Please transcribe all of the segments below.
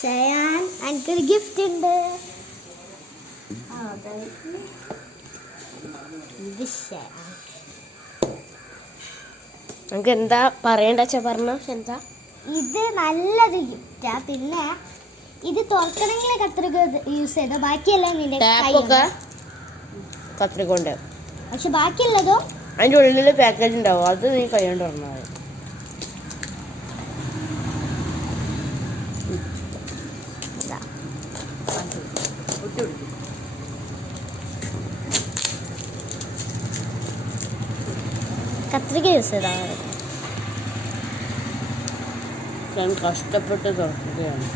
ഷയാൻ എനിക്കൊരു ഗിഫ്റ്റ് ഉണ്ട്. ഇത് ഷയാൻ. നമുക്ക് എന്താ പറയണ്ട പറഞ്ഞ എന്താ? ഇത് നല്ലൊരു ഗിഫ്റ്റാ. പിന്നെ ഇത് തുറക്കണമെങ്കിൽ കത്രിക യൂസ് ചെയ്തോ, ബാക്കിയെല്ലാം നിന്റെ കത്രിക ഉണ്ട്. പക്ഷെ ബാക്കിയുള്ളതോ അതിൻ്റെ ഉള്ളിൽ പാക്കേജ് ഉണ്ടാവും, അത് നീ കൈ കൊണ്ട് തുറന്നാൽ മതി. കത്രിക യൂസ് ചെയ്താൽ ഞാൻ കഷ്ടപ്പെട്ട് തുറക്കുകയാണ്.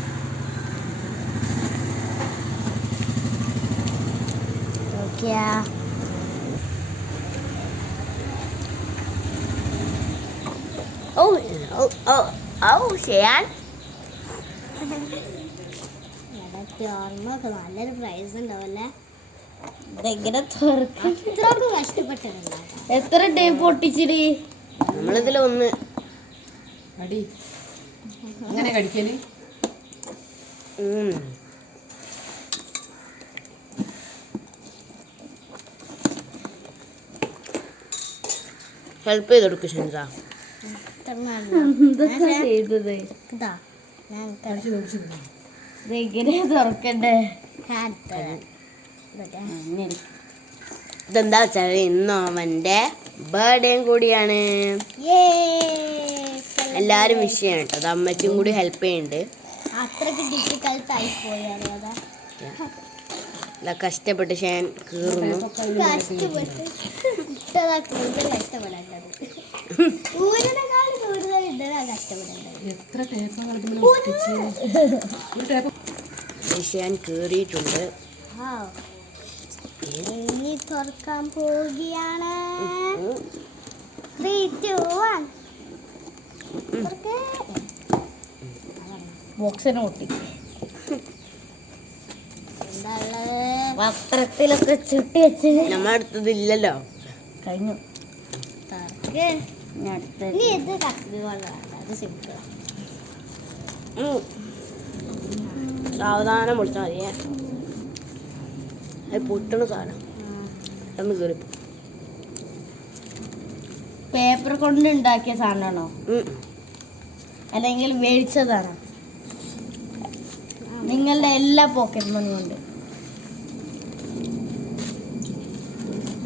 നല്ലൊരു പ്രൈസ് ഉണ്ടാവല്ലേ. ഇതെങ്ങനെ തുറക്കും? കഷ്ടപ്പെട്ടിട്ടുണ്ടാവും. എത്ര ടേപ്പ് പൊട്ടിച്ചിടി? നമ്മളിതിൽ ഒന്ന് അടി അങ്ങനെ കടിക്കല്. ഹെൽപ്പ് ചെയ്ത് കൊടുക്കും ഷെൻസ. ചെയ്തത് ഇതെങ്ങനെ തുറക്കണ്ടേ? ഇതെന്താ വെച്ചാൽ ഇന്ന് അവൻ്റെ ബർത്ത്ഡേയും കൂടിയാണ്. എല്ലാരും വിഷ് ചെയ്യണം കേട്ടോ. അത് അമ്മച്ചും കൂടി ഹെൽപ്പ് ചെയ്യുന്നുണ്ട്. അത്രക്ക് ഡിഫിക്കൽട്ട് ആയി പോയാണ്. കഷ്ടപ്പെട്ട് ഷാൻ കീറുന്നു. ഷാൻ കീറിയിട്ടുണ്ട്. ഇനി തുറക്കാൻ പോവുകയാണ്. 3, 2, 1. ബോക്സിനെ പൊട്ടി. വസ്ത്രത്തിലൊക്കെ ചുട്ടി വെച്ച് നമ്മുടെ അടുത്തത് ഇല്ലല്ലോ, കഴിഞ്ഞു. ഇത് സാവധാനം പൊളിച്ചാൽ മതിയേ. അത് പൊട്ടണ സാധനം ഒന്ന് കയറി. പേപ്പർ കൊണ്ട് ഉണ്ടാക്കിയ സാധനമാണോ അല്ലെങ്കിൽ മേടിച്ചതാണോ? നിങ്ങളുടെ എല്ലാ പോക്കറ്റ് മണി കൊണ്ട്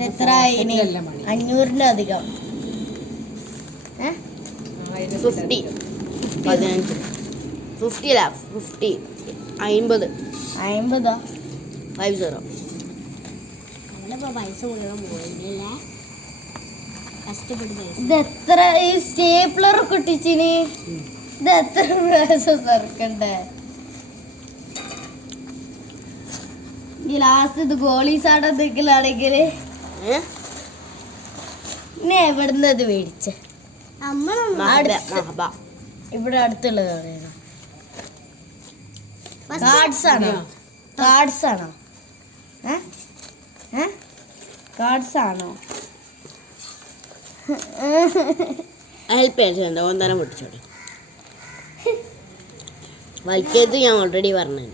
എത്ര 500-ന്റെ അധികം. 50 പൈസ ഇത് എത്ര ഈ സ്റ്റേപ്ലർ കിട്ടിച്ചിന്? ഇത് എത്ര പ്രാവശ്യം തുറക്കണ്ടേ? ഈ ലാസ്റ്റ് ഇത് ഗോളീസാട എന്തെങ്കിലാണെങ്കിൽ എവിടുന്ന് അത് മേടിച്ച ഇവിടെ അടുത്തുള്ളത് കാർഡ്സ് ആണോ? ഹെൽപ്പ് ചെയ്യാൻ ഒന്നരം പൊട്ടിച്ചോട്ടെ. വൈക്കത്ത് ഞാൻ ഓൾറെഡി പറഞ്ഞു.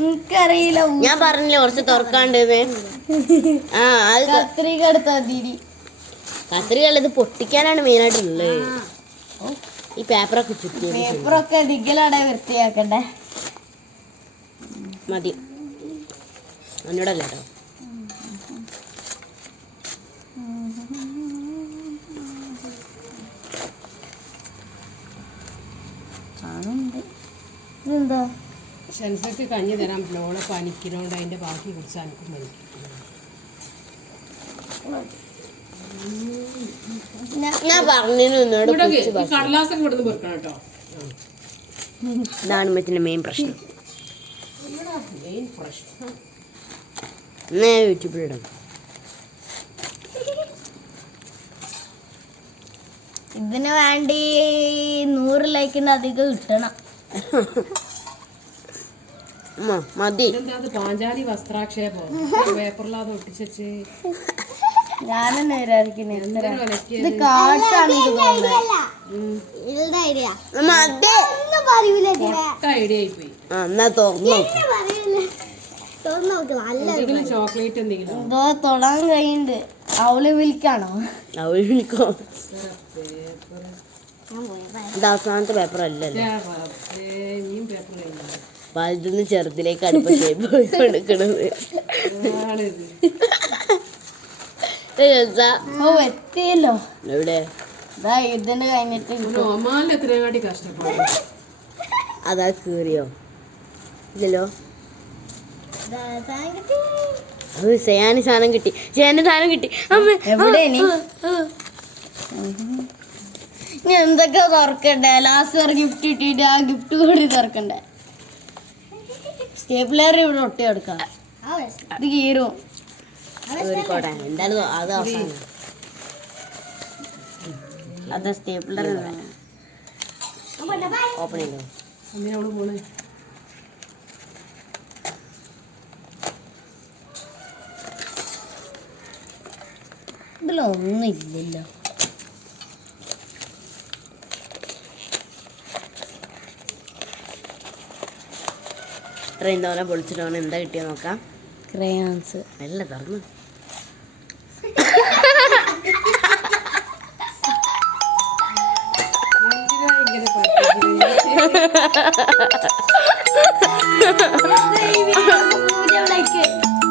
എനിക്കറിയില്ല, ഞാൻ പറഞ്ഞില്ല കുറച്ച് തുറക്കാണ്ട്. കത്രിക ഇത് പൊട്ടിക്കാനാണ് മെയിനായിട്ടുള്ളത്. ഈ പേപ്പറൊക്കെ ചുറ്റി പേപ്പറൊക്കെ ഡിഗിലാണ് വൃത്തിയാക്കണ്ടേ. മതി എന്നോടല്ല കേട്ടോ. ഇതെന്താ? ഷെൻസക്ക് കഞ്ഞി തരാൻ ലോളെ പനിക്കുന്നോണ്ട് അതിന്റെ ബാക്കി കുറിച്ച് എനിക്ക് മരിക്കും. ഞാൻ പറഞ്ഞു കടലാസൊക്കെ കൊടുത്ത് വെക്കണം കേട്ടോ. ഇതാണ് മറ്റിന്റെ മെയിൻ പ്രശ്നം. യൂട്യൂബിലിടാം. ഇതിന് വേണ്ടി 100 ലൈക്കിന് അധികം കിട്ടണം. മതി. പാഞ്ചാലി വസ്ത്രാക്ഷേപം പേപ്പറിലാതെ ഒട്ടിച്ചു. ഞാനെന്നെ വിചാരിക്കുന്നേ എന്തൊരു ഇത് ഒലക്കിയത് കാട്ടാണ് ഇത് ഇവളുടെ ഐഡിയ അതെ ഒന്നും പറയൂല ഇതിനെ. ഐഡിയ ആയിപ്പോയി. എന്നാ തുറന്നു എന്നെ പറയൂല. തുറന്ന് നോക്ക് നല്ല എന്തെങ്കിലും ചോക്ലേറ്റ് എന്തെങ്കിലും എന്തോ തൊടാൻ കഴിയുന്നുണ്ട്. അവള് വിൽക്കാണോ അവള് വിൽക്കോ? ഞാൻ പോയി ഇത് അവസാനത്തെ പേപ്പർ അല്ലല്ലോ. ഇനിയും പേപ്പർ കഴിഞ്ഞു വലുതുനിന്ന് ചെറുതിലേക്ക് അടുപ്പത്തേക്ക് പോയിക്കൊടുക്കണത്. ഓ എത്തിയല്ലോ. എവിടെ ഇതാ ഇതിന് കഴിഞ്ഞിട്ട് ഒമാലിൽ എത്രയും കാട്ടി കഷ്ടപ്പാട്. അതാ കീറിയോ? ഇല്ലല്ലോ. അത് സേയാന് സാധനം കിട്ടി. സേയാന് സാധനം കിട്ടി. എവിടെ ഇനി എന്തൊക്കെ തുറക്കണ്ടേ? ലാസ്റ്റ് ഒരു ഗിഫ്റ്റ് കിട്ടിയിട്ട് ആ ഗിഫ്റ്റ് കൂടി തുറക്കണ്ടേ? സ്റ്റേപ്ലർ ഇവിടെ ഒട്ടി എടുക്കാം. ഇത് കീറും. കീറിക്കോട്ടെ. എന്തായാലും അത് അവസാനം. അത് സ്റ്റേപ്ലർ ഓപ്പൺ ചെയ്തോ. അങ്ങനെ അവള് പോണ്. ഇതിലൊന്നും ഇല്ലല്ലോ. ഇത്രയും തോനെ പൊളിച്ചിട്ടാണ് എന്താ കിട്ടിയ നോക്കാം. ക്രയോൺസ്. നല്ല തുറന്നു. ഇങ്ങനെ പറ്റിക്കുന്നത്.